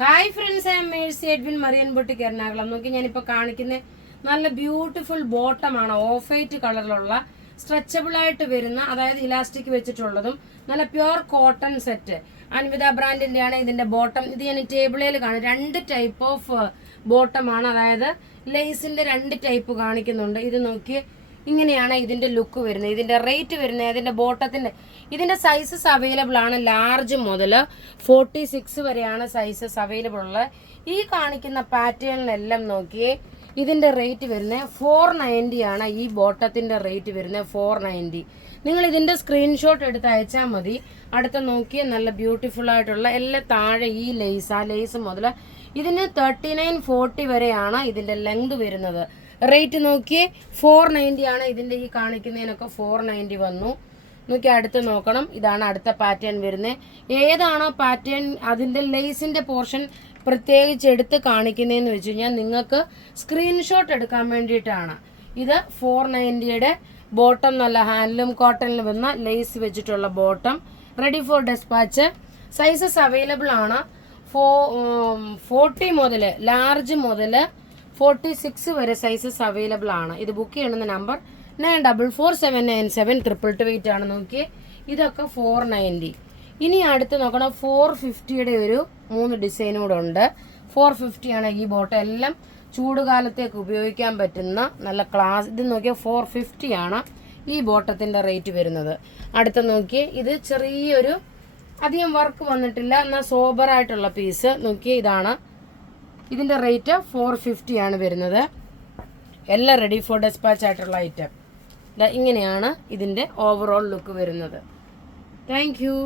Hi friends, I M Mercy Edwin marine boutique Ernakulam. നോക്കി ഞാനിപ്പോൾ കാണിക്കുന്ന നല്ല ബ്യൂട്ടിഫുൾ ബോട്ടമാണ്. ഓഫ് വൈറ്റ് കളറിലുള്ള സ്ട്രെച്ചബിൾ ആയിട്ട് വരുന്ന, അതായത് ഇലാസ്റ്റിക് വെച്ചിട്ടുള്ളതും നല്ല പ്യുർ കോട്ടൺ സെറ്റ്. അൻവിത ബ്രാൻഡിന്റെ ആണ് ഇതിന്റെ ബോട്ടം. ഇത് ഞാൻ ടേബിളിൽ കാണും. 2 ടൈപ്പ് ഓഫ് ബോട്ടമാണ്, അതായത് ലേസിന്റെ 2 ടൈപ്പ് കാണിക്കുന്നുണ്ട്. ഇത് നോക്കി, ഇങ്ങനെയാണ് ഇതിന്റെ ലുക്ക് വരുന്നത്. ഇതിന്റെ റേറ്റ് വരുന്നത്, ഇതിന്റെ ബോട്ടത്തിന്റെ ഇതിന്റെ സൈസസ് അവൈലബിൾ ആണ്. ലാർജ് മുതൽ 46 വരെയാണ് സൈസസ് അവൈലബിൾ ഉള്ളത്. ഈ കാണിക്കുന്ന പാറ്റേണിലെല്ലാം നോക്കിയേ, ഇതിന്റെ റേറ്റ് വരുന്നത് 490 ആണ്. ഈ ബോട്ടത്തിന്റെ റേറ്റ് വരുന്നത് 490. നിങ്ങൾ ഇതിന്റെ സ്ക്രീൻഷോട്ട് എടുത്ത് അയച്ചാൽ മതി. അടുത്ത നോക്കിയ നല്ല ബ്യൂട്ടിഫുൾ ആയിട്ടുള്ള എല്ലാം താഴെ ഈ ലേസ്, ആ ലേസ് മുതൽ ഇതിന് 39-40 വരെയാണ് ഇതിന്റെ ലെങ്ത് വരുന്നത്. റേറ്റ് നോക്കിയേ 490 ആണ്. ഇതിന്റെ ഈ കാണിക്കുന്നതിനൊക്കെ 490 വന്നു. നോക്കി അടുത്ത് നോക്കണം. ഇതാണ് അടുത്ത പാറ്റേൺ വരുന്നത്. ഏതാണോ പാറ്റേൺ അതിന്റെ ലേസിന്റെ പോർഷൻ പ്രത്യേകിച്ച് എടുത്ത് കാണിക്കുന്നതെന്ന് വെച്ച് കഴിഞ്ഞാൽ നിങ്ങൾക്ക് സ്ക്രീൻഷോട്ട് എടുക്കാൻ വേണ്ടിയിട്ടാണ്. ഇത് 490യുടെ ബോട്ടം, നല്ല ഹാൻഡ്ലൂം കോട്ടണിൽ വന്ന ലേസ് വെച്ചിട്ടുള്ള bottom, ready for dispatch. Sizes available ആണ്. 40 മുതൽ, ലാർജ് മുതൽ 46 വരെ സൈസസ് അവൈലബിൾ ആണ്. ഇത് ബുക്ക് ചെയ്യുന്ന നമ്പർ 94479722 ആണ്. നോക്കിയേ, ഇതൊക്കെ 490. ഇനി അടുത്ത് നോക്കണം, 450യുടെ ഒരു 3 ഡിസൈൻ കൂടെ ഉണ്ട്. 450 ആണ് ഈ ബോട്ടം. എല്ലാം ചൂടുകാലത്തേക്ക് ഉപയോഗിക്കാൻ പറ്റുന്ന നല്ല ക്ലാസ്. ഇത് നോക്കിയാൽ 450 ആണ് ഈ ബോട്ടത്തിന്റെ റേറ്റ് വരുന്നത്. അടുത്ത് നോക്കിയേ, ഇത് ചെറിയൊരു അധികം വർക്ക് വന്നിട്ടില്ല, എന്നാൽ സോബർ ആയിട്ടുള്ള പീസ്. നോക്കിയേ, ഇതാണ് ഇതിന്റെ റേറ്റ് 450 ആണ് വരുന്നത്. എല്ലാം റെഡി ഫോർ ഡെസ്പാച്ച് ആയിട്ടുള്ള ഐറ്റം. ഇങ്ങനെയാണ് ഇതിന്റെ ഓവറോൾ ലുക്ക് വരുന്നത്. Thank you.